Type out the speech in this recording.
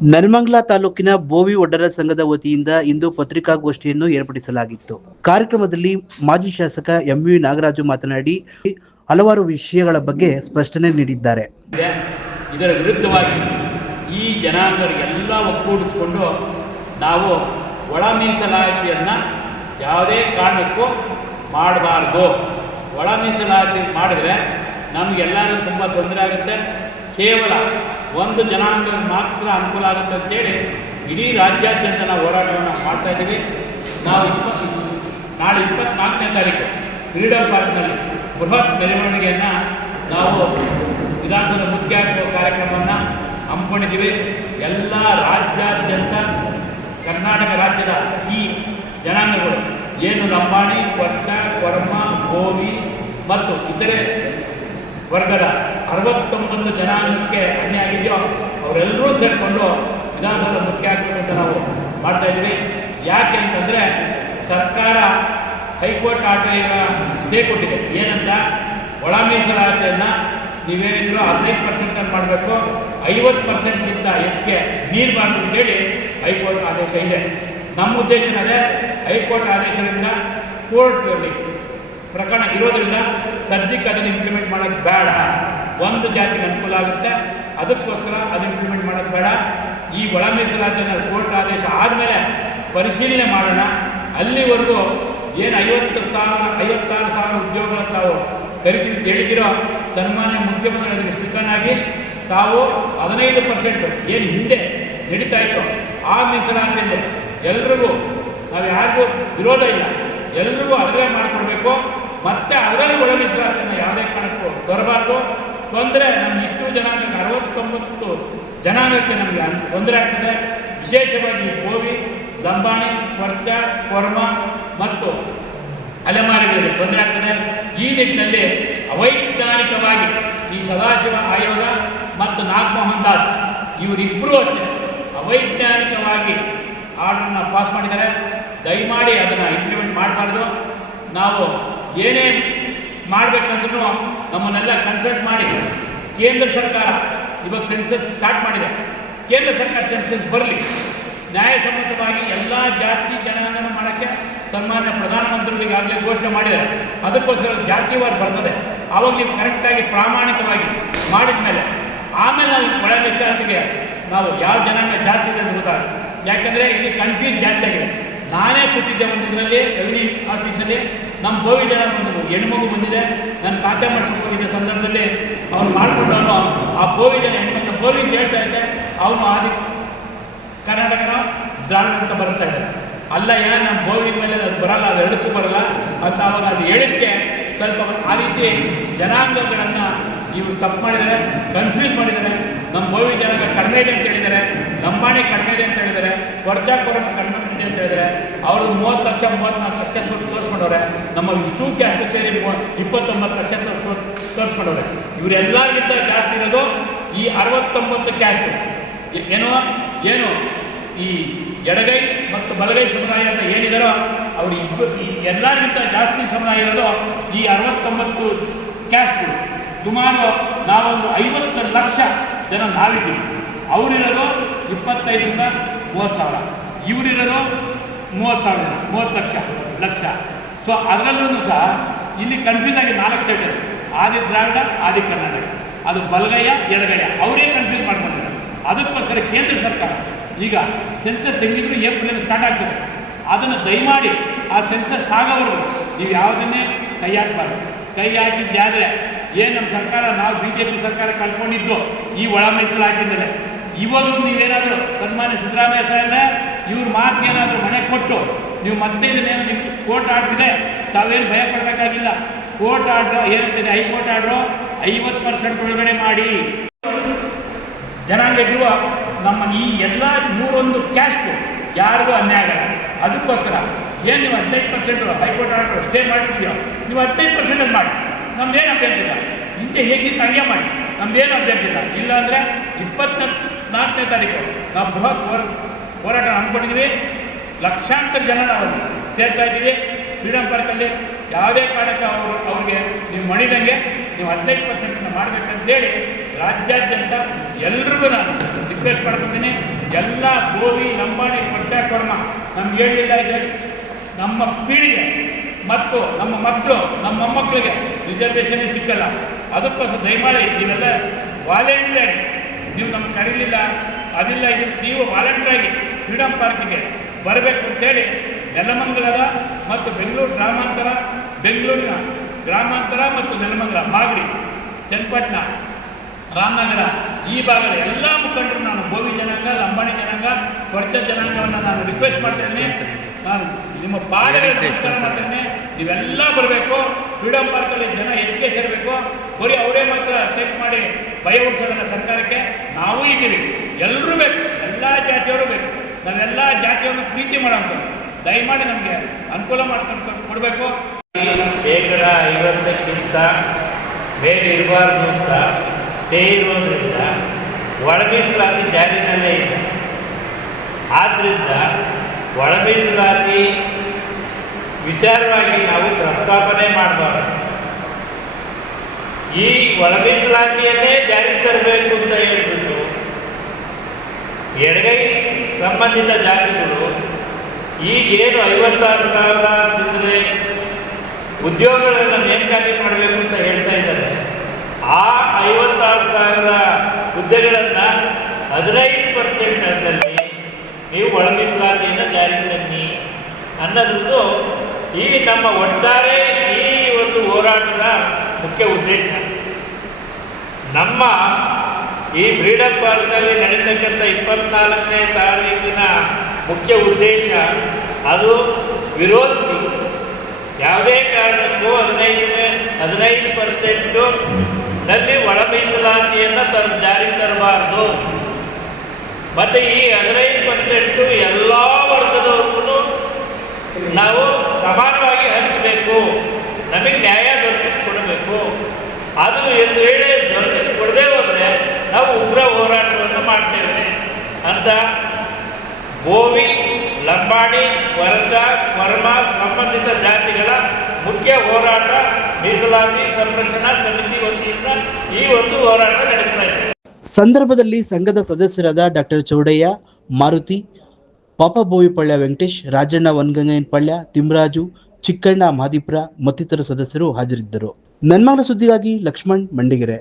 ನೆಲಮಂಗಲ ತಾಲೂಕಿನ ಬೋವಿ ಒಡ್ಡರ ಸಂಘದ ವತಿಯಿಂದ ಇಂದು ಪತ್ರಿಕಾಗೋಷ್ಠಿಯನ್ನು ಏರ್ಪಡಿಸಲಾಗಿತ್ತು. ಕಾರ್ಯಕ್ರಮದಲ್ಲಿ ಮಾಜಿ ಶಾಸಕ ಎಂವಿ ನಾಗರಾಜು ಮಾತನಾಡಿ ಹಲವಾರು ವಿಷಯಗಳ ಬಗ್ಗೆ ಸ್ಪಷ್ಟನೆ ನೀಡಿದ್ದಾರೆ. ಇದರ ವಿರುದ್ಧವಾಗಿ ಈ ಜನಾಂಗರಿಗೆಲ್ಲ ಒಗ್ಗೂಡಿಸಿಕೊಂಡು ನಾವು ಒಳ ಮೀಸಲಾತಿಯನ್ನು ಯಾವುದೇ ಕಾರಣಕ್ಕೂ ಮಾಡಬಾರ್ದು. ಒಳ ಮೀಸಲಾತಿ ಮಾಡಿದರೆ ನಮಗೆಲ್ಲರೂ ತುಂಬ ತೊಂದರೆ ಆಗುತ್ತೆ. ಕೇವಲ ಒಂದು ಜನಾಂಗ ಮಾತ್ರ ಅನುಕೂಲ ಆಗುತ್ತೆ ಅಂತೇಳಿ ಇಡೀ ರಾಜ್ಯಾದ್ಯಂತ ನಾವು ಹೋರಾಟವನ್ನು ಮಾಡ್ತಾಯಿದ್ದೀವಿ. ನಾವು ನಾಳೆ 24ನೇ ತಾರೀಕು ಫ್ರೀಡಮ್ ಪಾರ್ಕ್ನಲ್ಲಿ ಬೃಹತ್ ಮೆರವಣಿಗೆಯನ್ನು ನಾವು ವಿಧಾನಸೌಧ ಮುತ್ತಿಗೆ ಹಾಕುವ ಕಾರ್ಯಕ್ರಮವನ್ನು ಹಮ್ಮಿಕೊಂಡಿದ್ದೀವಿ. ಎಲ್ಲ ರಾಜ್ಯಾದ್ಯಂತ ಕರ್ನಾಟಕ ರಾಜ್ಯದ ಈ ಜನಾಂಗಗಳು ಏನು ಲಂಬಾಣಿ, ಕೊರ್ಚ, ಕೊರ್ಮ, ಬೋವಿ ಮತ್ತು ಇತರೆ ವರ್ಗದ 69 ಜನಾಂಗಕ್ಕೆ ಅನ್ಯಾಯ ಆಗಿದೆಯೋ ಅವರೆಲ್ಲರೂ ಸೇರಿಕೊಂಡು ವಿಧಾನಸೌಧ ಮುಖ್ಯ ಹಾಕಬೇಕು ಅಂತ ನಾವು ಮಾಡ್ತಾಯಿದ್ದೀವಿ. ಯಾಕೆ ಅಂತಂದರೆ ಸರ್ಕಾರ ಹೈಕೋರ್ಟ್ ಆರ್ಡರ್ ಸ್ಟೇ ಕೊಟ್ಟಿದೆ. ಏನಂತ ಒಳ ಮೀಸಲಾತಿಯನ್ನು ನೀವೇನಿದ್ರು 15% ಮಾಡಬೇಕು, 50%ಗಿಂತ ಹೆಚ್ಚಿಗೆ ನೀಡಬಾರ್ದು ಅಂತೇಳಿ ಹೈಕೋರ್ಟ್ ಆದೇಶ ಇದೆ. ನಮ್ಮ ಉದ್ದೇಶನದೇ ಹೈಕೋರ್ಟ್ ಆದೇಶದಿಂದ ಕೋರ್ಟ್ನಲ್ಲಿ ಪ್ರಕರಣ ಇರೋದ್ರಿಂದ ಸದ್ಯಕ್ಕೆ ಅದನ್ನು ಇಂಪ್ಲಿಮೆಂಟ್ ಮಾಡೋದು ಬೇಡ. ಒಂದು ಜಾತಿಗೆ ಅನುಕೂಲ ಆಗುತ್ತೆ, ಅದಕ್ಕೋಸ್ಕರ ಅದು ಇಂಪ್ಲಿಮೆಂಟ್ ಮಾಡೋದು ಬೇಡ. ಈ ಒಳ ಮೀಸಲಾತಿಯನ್ನು ಕೋರ್ಟ್ ಆದೇಶ ಆದಮೇಲೆ ಪರಿಶೀಲನೆ ಮಾಡೋಣ. ಅಲ್ಲಿವರೆಗೂ ಏನು 56,000 ಉದ್ಯೋಗಗಳ ತಾವು ಕರಿತೀವಿ ಹೇಳಿದಿರೋ ಸನ್ಮಾನ್ಯ ಮುಖ್ಯಮಂತ್ರಿಗಳಿಗೆ ಸ್ಟಿಕನಾಗಿ ತಾವು 15% ಏನು ಹಿಂದೆ ನಡೀತಾ ಇತ್ತು ಆ ಮೀಸಲಾತಿಯಲ್ಲಿ ಎಲ್ರಿಗೂ ನಾವು ಯಾರಿಗೂ ವಿರೋಧ ಇಲ್ಲ, ಎಲ್ರಿಗೂ ಅದರಲ್ಲೇ ಮಾಡಿಕೊಡ್ಬೇಕು. ಮತ್ತು ಅದರಲ್ಲಿ ಒಳ ಮೀಸಲಾತಿಯನ್ನು ಯಾವುದೇ ಕಾರಣಕ್ಕೂ ತರಬಾರ್ದು. ತೊಂದರೆ ನಮ್ಮ ಇಷ್ಟು ಜನಾಂಗಕ್ಕೆ 69 ಜನಾಂಗಕ್ಕೆ ನಮಗೆ ತೊಂದರೆ ಆಗ್ತದೆ. ವಿಶೇಷವಾಗಿ ಬೋವಿ, ಲಂಬಾಣಿ, ಕೊರ್ಚ, ಕೊರ್ಮ ಮತ್ತು ಅಲೆಮಾರಿಗಳಿಗೆ ತೊಂದರೆ ಆಗ್ತದೆ. ಈ ನಿಟ್ಟಿನಲ್ಲಿ ಅವೈಜ್ಞಾನಿಕವಾಗಿ ಈ ಸದಾಶಿವ ಆಯೋಗ ಮತ್ತು ನಾಗಮೋಹನ್ ದಾಸ್ ಇವರಿಬ್ಬರೂ ಅಷ್ಟೇ ಅವೈಜ್ಞಾನಿಕವಾಗಿ ಆರ್ಡರ್ನ ಪಾಸ್ ಮಾಡಿದ್ದಾರೆ. ದಯಮಾಡಿ ಅದನ್ನು ಇಂಪ್ಲಿಮೆಂಟ್ ಮಾಡಬಾರ್ದು. ನಾವು ಏನೇ ಮಾಡಬೇಕಂದ್ರೂ ನಮ್ಮನ್ನೆಲ್ಲ ಕನ್ಸಲ್ಟ್ ಮಾಡಿ ಕೇಂದ್ರ ಸರ್ಕಾರ ಇವಾಗ ಸೆನ್ಸಸ್ ಸ್ಟಾರ್ಟ್ ಮಾಡಿದೆ. ಕೇಂದ್ರ ಸರ್ಕಾರ ಸೆನ್ಸಸ್ ಬರಲಿ, ನ್ಯಾಯಸಮ್ಮತವಾಗಿ ಎಲ್ಲ ಜಾತಿ ಜನಾಂಗನ ಮಾಡೋಕ್ಕೆ ಸನ್ಮಾನ್ಯ ಪ್ರಧಾನಮಂತ್ರಿಗಳಿಗೆ ಆಗಲೇ ಘೋಷಣೆ ಮಾಡಿದ್ದಾರೆ. ಅದಕ್ಕೋಸ್ಕರ ಜಾತಿವಾರು ಬರ್ತದೆ. ಆವಾಗ ನೀವು ಕರೆಕ್ಟಾಗಿ ಪ್ರಾಮಾಣಿಕವಾಗಿ ಮಾಡಿದ ಮೇಲೆ ಆಮೇಲೆ ನಾವು ಒಳ ಮೀಸಲಾತಿಗೆ ನಾವು ಯಾವ ಜನಾಂಗ ಜಾಸ್ತಿ ಇದೆ ಅಂತ ಗೊತ್ತಾಗುತ್ತೆ. ಯಾಕಂದರೆ ಇಲ್ಲಿ ಕನ್ಫ್ಯೂಸ್ ಜಾಸ್ತಿ ಆಗಿದೆ. ನಾನೇ ಕೂತಿದ್ದೆ ಒಂದು ಇದರಲ್ಲಿ ರೆವಿನ್ಯೂ ಆಫೀಸಲ್ಲಿ, ನಮ್ಮ ಬೋವಿ ಜನ ಒಂದು ಹೆಣ್ಮಗು ಬಂದಿದೆ, ನಾನು ಖಾತೆ ಮಾಡಿಸ್ಕೊಂಡು ಹೋಗಿದ್ದೆ ಸಂದರ್ಭದಲ್ಲಿ ಅವ್ನು ಮಾಡಿಕೊಂಡು ಆ ಬೋವಿ ಜನ ಹೆಣ್ಮಕ್ಳು ಬೋವಿಗೆ ಹೇಳ್ತಾ ಇದ್ದೆ, ಅವನು ಆದಿ ಕರ್ನಾಟಕನ ದ್ರಾವಿಡ ಅಂತ ಬರೆಸ್ತಾ ಇದ್ದಾರೆ. ಅಲ್ಲ ನಮ್ಮ ಬೋವಿ ಮೇಲೆ ಅದು ಬರಲ್ಲ, ಅದು ಎರಡಕ್ಕೂ ಬರಲ್ಲ ಅಂತ ಅವಾಗ ಅದು ಹೇಳಿದ್ದಕ್ಕೆ ಸ್ವಲ್ಪ ಆ ರೀತಿ ಜನಾಂಗಗಳನ್ನು ಇವರು ತಪ್ಪು ಮಾಡಿದ್ದಾರೆ, ಕನ್ಫ್ಯೂಸ್ ಮಾಡಿದ್ದಾರೆ. ನಮ್ಮ ಬೋವಿ ಜನಾಂಗ ಕಡಿಮೆ ಇದೆ ಅಂತ ಹೇಳಿದ್ದಾರೆ, ಲಂಬಾಣಿ ಕಡಿಮೆ ಇದೆ ಅಂತ ಹೇಳಿದ್ದಾರೆ, ಕೊರ್ಚ ಕೊರಮ ಕಡಿಮೆ ಇದೆ ಅಂತ ಹೇಳಿದ್ದಾರೆ. ಅವರು 30 ಲಕ್ಷ 34 ಲಕ್ಷ ತೋರಿಸ್ಕೊಂಡವ್ರೆ. ನಮ್ಮ ಇಷ್ಟೂ ಕ್ಯಾಸ್ಟ್ ಸೇರಿ 29 ಲಕ್ಷ ತೋರಿಸ್ಕೊಂಡವ್ರೆ. ಇವರೆಲ್ಲರಿಗಿಂತ ಜಾಸ್ತಿ ಇರೋದು ಈ 69 ಕ್ಯಾಸ್ಟು. ಏನು ಈ ಎಡಗೈ ಮತ್ತು ಬಲಗೈ ಸಮುದಾಯ ಅಂತ ಏನಿದಾರೋ ಅವರು ಈ ಎಲ್ಲರಿಗಿಂತ ಜಾಸ್ತಿ ಸಮುದಾಯ ಇರೋದು ಈ 69 ಕ್ಯಾಸ್ಟ್ಗಳು. ಸುಮಾರು ನಾವೊಂದು 50 ಲಕ್ಷ ಜನ ನಾವಿದ್ದೀವಿ. ಅವರಿರೋದು 25ರಿಂದ 30 ಸಾವಿರ, ಇವರಿರೋದು 30,000 ಜನ, 30 ಲಕ್ಷ. ಸೊ ಅದರಲ್ಲೂ ಸಹ ಇಲ್ಲಿ ಕನ್ಫ್ಯೂಸ್ ಆಗಿ 4 ಸ್ಟೇಟ್ ಇದೆ. ಆದಿ ದ್ರಾವಿಡ, ಆದಿ ಕರ್ನಾಟಕ, ಅದು ಬಲಗೈಯ ಎಡಗೈಯ ಅವರೇ ಕನ್ಫ್ಯೂಸ್ ಮಾಡ್ಕೊಂಡಿದ್ದಾರೆ. ಅದಕ್ಕೋಸ್ಕರ ಕೇಂದ್ರ ಸರ್ಕಾರ ಈಗ ಸೆನ್ಸಸ್ ಹೆಂಗಿದ್ರು ಏಪ್ರಿಲ್ ಸ್ಟಾರ್ಟ್ ಆಗ್ತದೆ. ಅದನ್ನು ದಯಮಾಡಿ ಆ ಸೆನ್ಸಸ್ ಆಗೋವರೆಗೂ ನೀವು ಯಾವುದನ್ನೇ ಕೈ ಹಾಕಬಾರ್ದು. ಕೈ ಹಾಕಿದ್ದಾದರೆ ಏನು ನಮ್ಮ ಸರ್ಕಾರ ನಾವು BJP ಸರ್ಕಾರ ಕಳ್ಕೊಂಡಿದ್ದು ಈ ಒಳ ಮೀಸಲಾತಿಯಿಂದಲೇ. ಇವಾಗಲೂ ನೀವೇನಾದರೂ ಸನ್ಮಾನ್ಯ ಸಿದ್ದರಾಮಯ್ಯ ಸಾಹೇಬ್ರೆ ಇವ್ರ ಮಾತಿಗೇನಾದರೂ ಮನೆ ಕೊಟ್ಟು ನೀವು ಮತ್ತೆ ಇದನ್ನೇನು ನಿಮ್ಮ ಕೋರ್ಟ್ ಆರ್ಡ್ರ್ ಇದೆ, ತಾವೇನು ಭಯ ಪಡಬೇಕಾಗಿಲ್ಲ. ಕೋರ್ಟ್ ಆರ್ಡ್ರ್ ಏನಂತಿದೆ, ಹೈಕೋರ್ಟ್ ಆರ್ಡ್ರು 50% ಒಳಗಡೆ ಮಾಡಿ ಜನಾಂಗಕ್ಕಿರುವ ನಮ್ಮ ಈ ಎಲ್ಲ 101 ಕ್ಯಾಸ್ಟು ಯಾರಿಗೂ ಅನ್ಯಾಯ ಆಗಲ್ಲ. ಅದಕ್ಕೋಸ್ಕರ ಏನು ನೀವು 15% ಹೈಕೋರ್ಟ್ ಆರ್ಡರ್ ಸ್ಟೇ ಮಾಡಿದ್ದೀರೋ ನೀವು 15% ಮಾಡಿ, ನಮ್ದೇನು ಅಭ್ಯರ್ಥಿ ಇಲ್ಲ. ಹಿಂದೆ ಹೇಗಿತ್ತು ಹಂಗೆ ಮಾಡಿ, ನಮ್ದೇನು ಅಭ್ಯರ್ಥಿ ಇಲ್ಲ. ಇಲ್ಲಾಂದರೆ 24ನೇ ತಾರೀಕು ನಾವು ಬೃಹತ್ ಹೋರಾಟ ಹಮ್ಮಿಕೊಂಡಿದ್ದೀವಿ. ಲಕ್ಷಾಂತರ ಜನ ನಾವು ಸೇರ್ತಾ ಇದ್ದೀವಿ ಫ್ರೀಡಮ್ ಪಾರ್ಕಲ್ಲಿ. ಯಾವುದೇ ಕಾರಣಕ್ಕೆ ಅವ್ರಿಗೆ ನೀವು ಮಣಿದಂಗೆ ನೀವು 15% ಮಾಡಬೇಕಂತೇಳಿ ರಾಜ್ಯಾದ್ಯಂತ ಎಲ್ರಿಗೂ ನಾನು ರಿಕ್ವೆಸ್ಟ್ ಮಾಡ್ತಿದ್ದೀನಿ. ಎಲ್ಲ ಗೋವಿ, ಲಂಬಾಣಿ, ಪಂಚಾಕರ್ಮ ನಮ್ಗೆ ಹೇಳಿಲ್ಲ ಇದೆ, ನಮ್ಮ ಪೀಳಿಗೆ ಮತ್ತು ನಮ್ಮ ಮಕ್ಕಳು, ನಮ್ಮ ಮೊಮ್ಮಕ್ಕಳಿಗೆ ರಿಸರ್ವೇಷನ್ ಸಿಕ್ಕಲ್ಲ. ಅದಕ್ಕೋಸ್ಕರ ದಯಮಾಡಿ ನೀವೆಲ್ಲ ವಾಲಂಟಿಯರ್, ನೀವು ನಮ್ಗೆ ಕರೀಲಿಲ್ಲ, ಅದಿಲ್ಲ, ಇದು ನೀವು ವಾಲಂಟಿಯರ್ ಆಗಿ ಫ್ರೀಡಮ್ ಪಾರ್ಕಿಗೆ ಬರಬೇಕು ಅಂತೇಳಿ ನೆಲಮಂಗಲದ ಮತ್ತು ಬೆಂಗಳೂರು ಗ್ರಾಮಾಂತರ, ಬೆಂಗಳೂರಿನ ಗ್ರಾಮಾಂತರ ಮತ್ತು ನೆಲಮಂಗಲ, ಮಾಗಡಿ, ಚನ್ನಪಟ್ಟಣ, ರಾಮನಗರ ಈ ಭಾಗದ ಎಲ್ಲ ಮುಖಂಡರು ನಾನು ಗೋವಿ ಜನಾಂಗ, ಲಂಬಾಣಿ ಜನಾಂಗ, ಪರಿಚಯ ಜನಾಂಗವನ್ನು ನಾನು ರಿಕ್ವೆಸ್ಟ್ ಮಾಡ್ತೇನೆ. ನಾನು ನಿಮ್ಮ ಪಾದಗಳಿಗೆ ನಮಸ್ಕಾರ ಮಾಡ್ತೇನೆ. ನೀವೆಲ್ಲ ಬರಬೇಕು. ಫ್ರೀಡಮ್ ಪಾರ್ಕಲ್ಲಿ ಜನ ಹೆಚ್ಚಿಗೆ ಸೇರಬೇಕು. ಬರೀ ಅವರೇ ಮಾತ್ರ ಸ್ಟ್ರೈಕ್ ಮಾಡಿ ಭಯ ಹುಡ್ಸೋದಲ್ಲ ಸರ್ಕಾರಕ್ಕೆ. ನಾವು ಇದ್ದೀವಿ, ಎಲ್ಲರೂ ಬೇಕು, ಎಲ್ಲ ಜಾತಿಯವರು ಬೇಕು. ನಾವೆಲ್ಲ ಜಾತಿಯನ್ನು ಪ್ರೀತಿ ಮಾಡೋಂಥ ದಯಮಾಡಿ ನಮಗೆ ಅನುಕೂಲ ಮಾಡ್ಕೊಂಡು ಕೊಡಬೇಕು. 50% ಮೇಲೆ ಇರಬಾರ್ದು ಅಂತ ಸ್ಟೇ ಇರೋದ್ರಿಂದ ಒಳ ಮೀಸಲಾತಿ ಜಾರಿನಲ್ಲೇ ಇದೆ. ಆದ್ದರಿಂದ ಒಳ ಮೀಸಲಾತಿ ವಿಚಾರವಾಗಿ ನಾವು ಪ್ರಸ್ತಾಪನೆ ಮಾಡಬಾರ್ದು. ಈ ಒಳ ಮೀಸಲಾತಿಯನ್ನೇ ಜಾರಿಗೆ ತರಬೇಕು ಅಂತ ಹೇಳ್ಬಿಟ್ಟು ಎಡಗೈ ಸಂಬಂಧಿತ ಜಾತಿಗಳು ಈಗೇನು 56,000 ಚಿಲ್ಲರೆ ಉದ್ಯೋಗಗಳನ್ನು ನೇಮಕಾತಿ ಮಾಡಬೇಕು ಅಂತ ಹೇಳ್ತಾ ಇದ್ದಾರೆ. ಆ 56,000 ಹುದ್ದೆಗಳನ್ನು 15% ಅದರಲ್ಲಿ ನೀವು ಒಳ ಮೀಸಲಾತಿಯನ್ನು ಜಾರಿಗೆ ತನ್ನಿ ಅನ್ನೋದ್ರದ್ದು ಈ ನಮ್ಮ ಒಟ್ಟಾರೆ ಈ ಒಂದು ಹೋರಾಟದ ಮುಖ್ಯ ಉದ್ದೇಶ. ನಮ್ಮ ಈ ಫ್ರೀಡಮ್ ಪಾರ್ಕ್ನಲ್ಲಿ ನಡೀತಕ್ಕಂಥ 24ನೇ ತಾರೀಕಿನ ಮುಖ್ಯ ಉದ್ದೇಶ ಅದು ವಿರೋಧಿಸಿ ಯಾವುದೇ ಕಾರಣಕ್ಕೂ 15% ನಲ್ಲಿ ಒಳ ಮೀಸಲಾತಿಯನ್ನು ಜಾರಿಗೆ ತರಬಾರ್ದು. ಮತ್ತು ಈ 15% ಎಲ್ಲ ವರ್ಗದವ್ರಿಗೂ ನಾವು ಸಮಾನವಾಗಿ ಹಂಚಬೇಕು, ನಮಗೆ ನ್ಯಾಯ ದೊರಕಿಸಿಕೊಡಬೇಕು. ಅದು ಎಂದು ಹೇಳಿ ದೊರಕಿಸಿಕೊಡದೆ ಹೋದರೆ ನಾವು ಉಗ್ರ ಹೋರಾಟವನ್ನು ಮಾಡ್ತೇವೆ ಅಂತ ಗೋವಿ, ಲಂಬಾಣಿ, ವರಚ, ವರ್ಮ ಸಂಬಂಧಿತ ಜಾತಿಗಳ ಮುಖ್ಯ ಹೋರಾಟ ಮೀಸಲಾತಿ ಸಂರಕ್ಷಣಾ ಸಮಿತಿ ವತಿಯಿಂದ ಈ ಒಂದು ಹೋರಾಟ ನಡೆಸ್ತಾ ಇದೆ. ಸಂದರ್ಭದಲ್ಲಿ ಸಂಘದ ಸದಸ್ಯರಾದ ಡಾಕ್ಟರ್ ಚೌಡಯ್ಯ, ಮಾರುತಿ, ಪಾಪ ಬೋವಿಪಳ್ಳ ವೆಂಕಟೇಶ್, ರಾಜಣ್ಣ ವನ್ಗಂಗನಪಳ್ಳ, ತಿಮ್ಮರಾಜು, ಚಿಕ್ಕಣ್ಣ ಮಹಾದೀಪುರ ಮತ್ತಿತರ ಸದಸ್ಯರು ಹಾಜರಿದ್ದರು. ನೆನ್ಮಂಗಲ ಸುದ್ದಿಗಾಗಿ ಲಕ್ಷ್ಮಣ್ ಮಂಡಿಗೆರೆ.